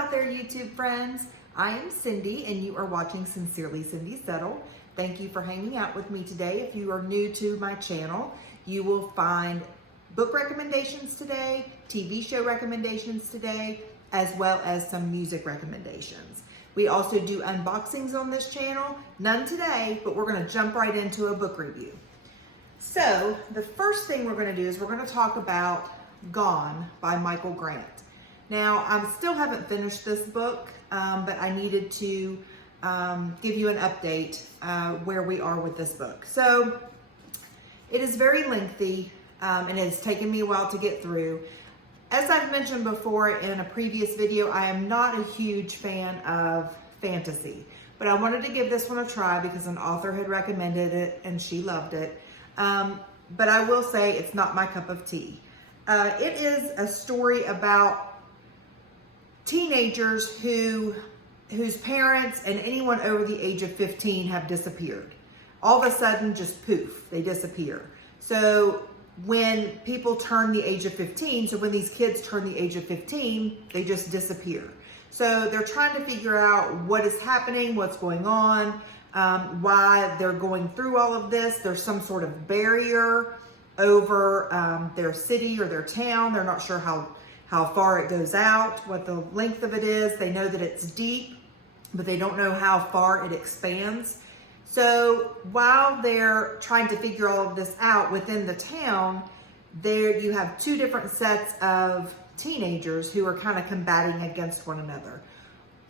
out there, YouTube friends. I am Cindy, and you are watching Sincerely Cindy Settle. Thank you for hanging out with me today. If you are new to my channel, you will find book recommendations today, TV show recommendations today, as well as some music recommendations. We also do unboxings on this channel. None today, but we're going to jump right into a book review. So the first thing we're going to do is we're going to talk about Gone by Michael Grant. Now, I still haven't finished this book, but I needed to give you an update where we are with this book. So it is very lengthy, and it has taken me a while to get through. As I've mentioned before in a previous video, I am not a huge fan of fantasy, but I wanted to give this one a try because an author had recommended it and she loved it. But I will say it's not my cup of tea. It is a story about teenagers whose parents and anyone over the age of 15 have disappeared. All of a sudden, just poof, they disappear. So when people turn the age of 15, so when these kids turn the age of 15, they just disappear. So they're trying to figure out what is happening, what's going on, why they're going through all of this. There's some sort of barrier over their city or their town. They're not sure how far it goes out, what the length of it is. They know that it's deep, but they don't know how far it expands. So while they're trying to figure all of this out within the town, there you have two different sets of teenagers who are kind of combating against one another.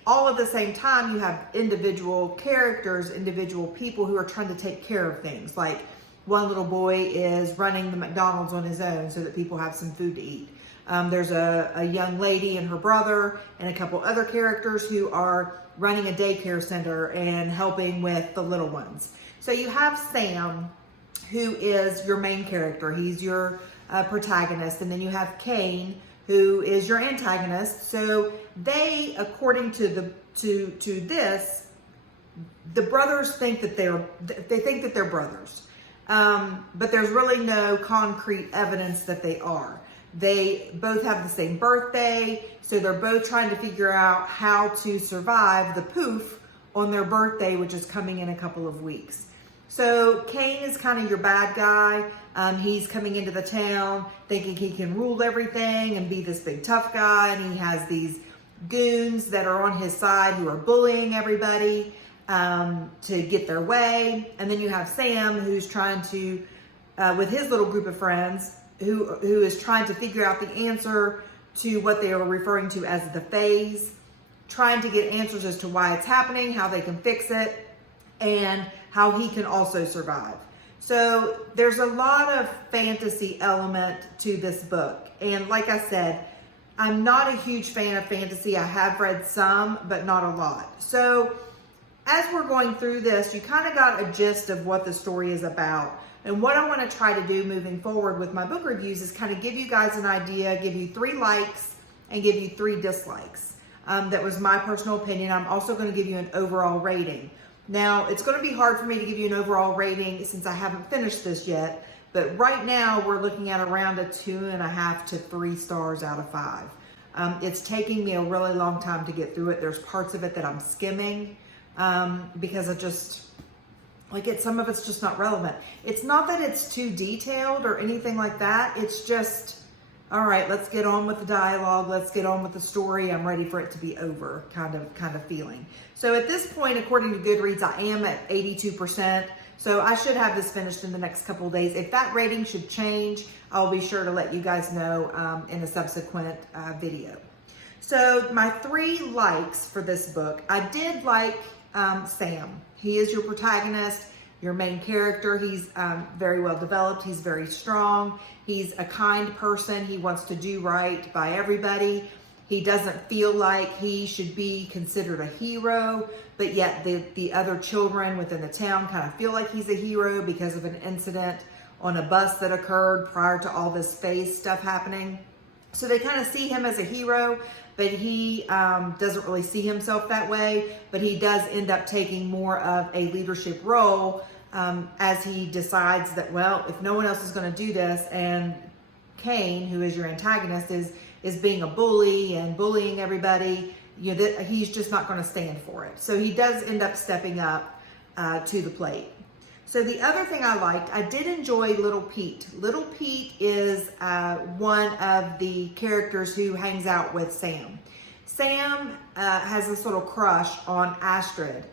All at the same time, you have individual characters, individual people who are trying to take care of things. Like one little boy is running the McDonald's on his own so that people have some food to eat. There's a young lady and her brother and a couple other characters who are running a daycare center and helping with the little ones. So you have Sam, who is your main character. He's your protagonist. And then you have Cain, who is your antagonist. So they, according to this, the brothers think that they're brothers. But there's really no concrete evidence that they are. They both have the same birthday, so they're both trying to figure out how to survive the poof on their birthday, which is coming in a couple of weeks. So Cain is kind of your bad guy. He's coming into the town thinking he can rule everything and be this big tough guy, and he has these goons that are on his side who are bullying everybody to get their way. And then you have Sam, who's trying to, with his little group of friends, who is trying to figure out the answer to what they are referring to as the phase, trying to get answers as to why it's happening, how they can fix it, and how he can also survive. So there's a lot of fantasy element to this book. And like I said, I'm not a huge fan of fantasy. I have read some, but not a lot. So as we're going through this, you kind of got a gist of what the story is about. And what I want to try to do moving forward with my book reviews is kind of give you guys an idea, give you 3 likes and give you 3 dislikes. That was my personal opinion. I'm also going to give you an overall rating. Now, it's going to be hard for me to give you an overall rating since I haven't finished this yet. But right now, we're looking at around a 2.5 to 3 stars out of 5. It's taking me a really long time to get through it. There's parts of it that I'm skimming because some of it's just not relevant. It's not that it's too detailed or anything like that. It's just, all right, let's get on with the dialogue. Let's get on with the story. I'm ready for it to be over kind of feeling. So at this point, according to Goodreads, I am at 82%. So I should have this finished in the next couple of days. If that rating should change, I'll be sure to let you guys know in a subsequent video. So my 3 likes for this book, I did like Sam. He is your protagonist, your main character. He's very well developed. He's very strong. He's a kind person. He wants to do right by everybody. He doesn't feel like he should be considered a hero, but yet the other children within the town kind of feel like he's a hero because of an incident on a bus that occurred prior to all this phase stuff happening. So they kind of see him as a hero, but he doesn't really see himself that way. But he does end up taking more of a leadership role as he decides that, well, if no one else is going to do this, and Cain, who is your antagonist, is being a bully and bullying everybody, he's just not going to stand for it. So he does end up stepping up to the plate. So the other thing I liked, I did enjoy Little Pete. Little Pete is one of the characters who hangs out with Sam. Sam has this little crush on Astrid,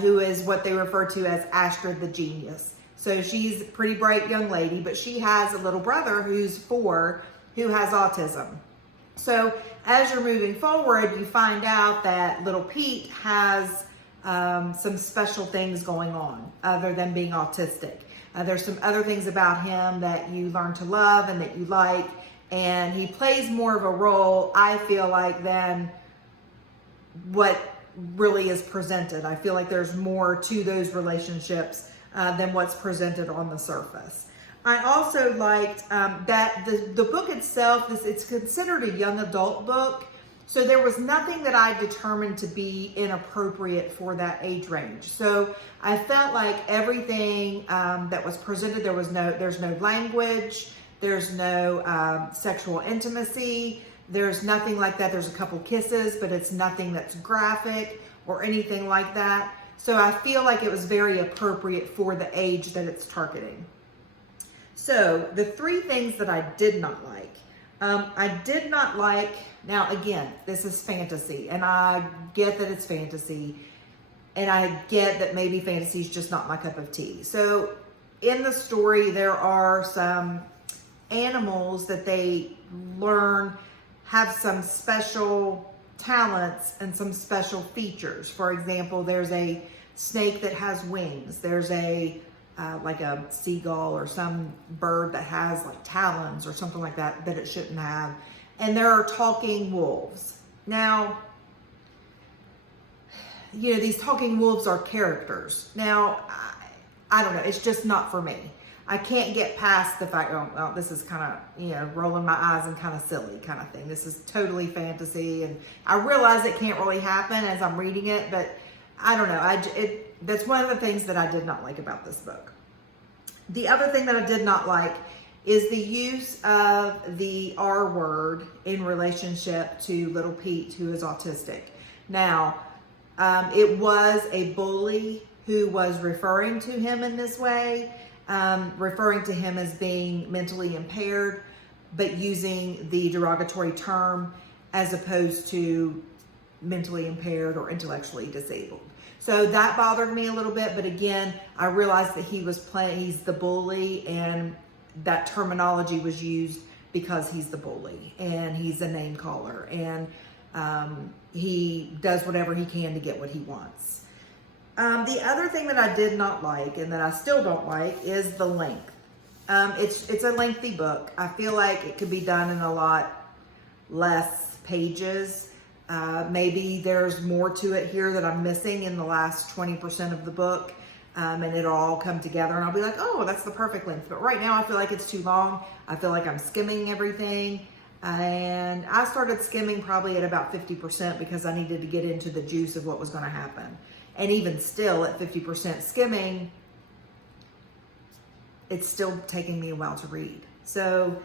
who is what they refer to as Astrid the Genius. So she's a pretty bright young lady, but she has a little brother who's 4 who has autism. So as you're moving forward, you find out that Little Pete has some special things going on other than being autistic. There's some other things about him that you learn to love and that you like, and he plays more of a role, I feel like, than what really is presented. I feel like there's more to those relationships than what's presented on the surface. I also liked that the book itself, it's considered a young adult book, so there was nothing that I determined to be inappropriate for that age range. So I felt like everything that was presented, there's no language, there's no sexual intimacy, there's nothing like that. There's a couple kisses, but it's nothing that's graphic or anything like that. So I feel like it was very appropriate for the age that it's targeting. So the 3 things that I did not like. I did not like, now again, this is fantasy, and I get that it's fantasy, and I get that maybe fantasy is just not my cup of tea. So in the story, there are some animals that they learn have some special talents and some special features. For example, there's a snake that has wings. There's a like a seagull or some bird that has like talons or something like that it shouldn't have. And there are talking wolves. Now, these talking wolves are characters. Now, I don't know, it's just not for me. I can't get past the fact, oh, well, this is kind of, rolling my eyes and kind of silly kind of thing. This is totally fantasy. And I realize it can't really happen as I'm reading it, but I don't know. That's one of the things that I did not like about this book. The other thing that I did not like is the use of the R word in relationship to Little Pete, who is autistic. Now, it was a bully who was referring to him in this way, referring to him as being mentally impaired, but using the derogatory term as opposed to mentally impaired or intellectually disabled. So that bothered me a little bit, but again, I realized that he's the bully, and that terminology was used because he's the bully and he's a name caller, and he does whatever he can to get what he wants. The other thing that I did not like, and that I still don't like, is the length. It's a lengthy book. I feel like it could be done in a lot less pages. Maybe there's more to it here that I'm missing in the last 20% of the book, and it'll all come together and I'll be like, oh, that's the perfect length. But right now I feel like it's too long. I feel like I'm skimming everything, and I started skimming probably at about 50% because I needed to get into the juice of what was going to happen. And even still at 50% skimming, it's still taking me a while to read. So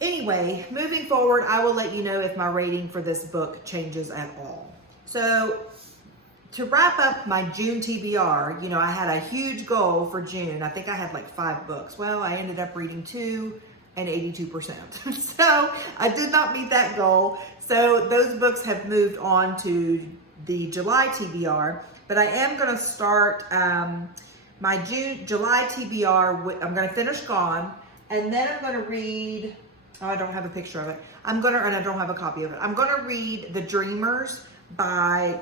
anyway, moving forward, I will let you know if my rating for this book changes at all. So to wrap up my June TBR, I had a huge goal for June. I think I had like 5 books. Well, I ended up reading 2 and 82%. So I did not meet that goal. So those books have moved on to the July TBR, but I am going to start my July TBR. I'm going to finish Gone, and then I'm going to read, I don't have a picture of it. And I don't have a copy of it. I'm going to read The Dreamers by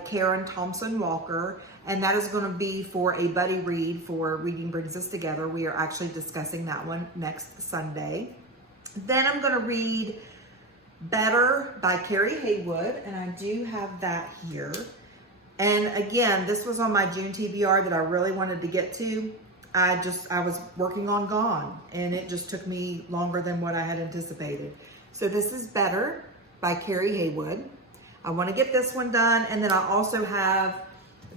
Thompson Walker, and that is going to be for a buddy read for Reading Brings Us Together. We are actually discussing that one next Sunday. Then I'm going to read Better by Carey, Heywood, and I do have that here. And again, this was on my June TBR that I really wanted to get to. I was working on Gone, and it just took me longer than what I had anticipated. So this is Better by Carey, Heywood. I want to get this one done, and then I also have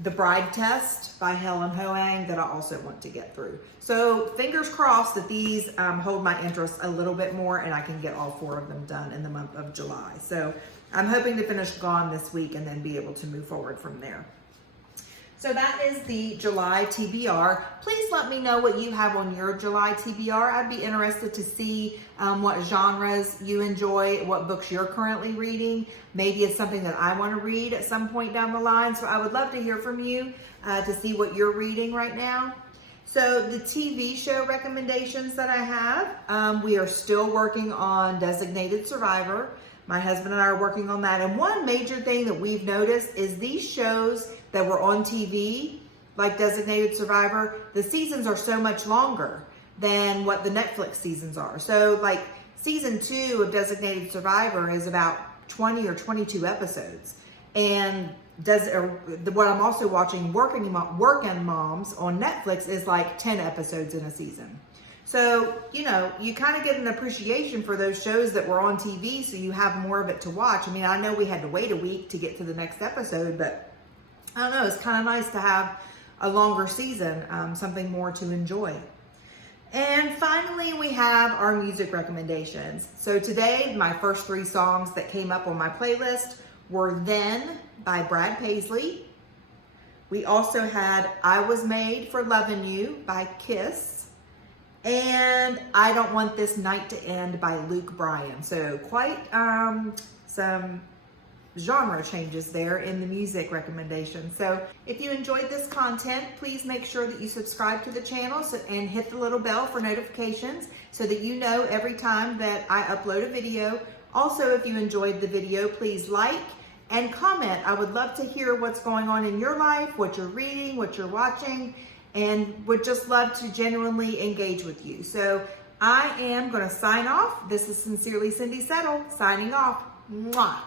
The Bride Test by Helen Hoang that I also want to get through. So fingers crossed that these hold my interest a little bit more, and I can get all 4 of them done in the month of July. So I'm hoping to finish Gone this week and then be able to move forward from there. So that is the July TBR. Please let me know what you have on your July TBR. I'd be interested to see what genres you enjoy, what books you're currently reading. Maybe it's something that I want to read at some point down the line. So I would love to hear from you to see what you're reading right now. So the TV show recommendations that I have, we are still working on Designated Survivor. My husband and I are working on that. And one major thing that we've noticed is these shows that were on TV, like Designated Survivor, the seasons are so much longer than what the Netflix seasons are. So like season 2 of Designated Survivor is about 20 or 22 episodes. And what I'm also watching, Workin Moms on Netflix, is like 10 episodes in a season. So, you know, you kind of get an appreciation for those shows that were on TV, so you have more of it to watch. I mean, I know we had to wait a week to get to the next episode, but I don't know, it's kind of nice to have a longer season, something more to enjoy. And finally, we have our music recommendations. So today, my first 3 songs that came up on my playlist were Then by Brad Paisley. We also had I Was Made for Lovin' You by Kiss. And I Don't Want This Night to End by Bryan. So quite some genre changes there in the music recommendations. So if you enjoyed this content, please make sure that you subscribe to the channel and hit the little bell for notifications so that you know every time that I upload a video. Also, if you enjoyed the video, please like and comment. I would love to hear what's going on in your life, what you're reading, what you're watching, and would just love to genuinely engage with you. So I am going to sign off. This is Sincerely Cindy Settle signing off. Mwah.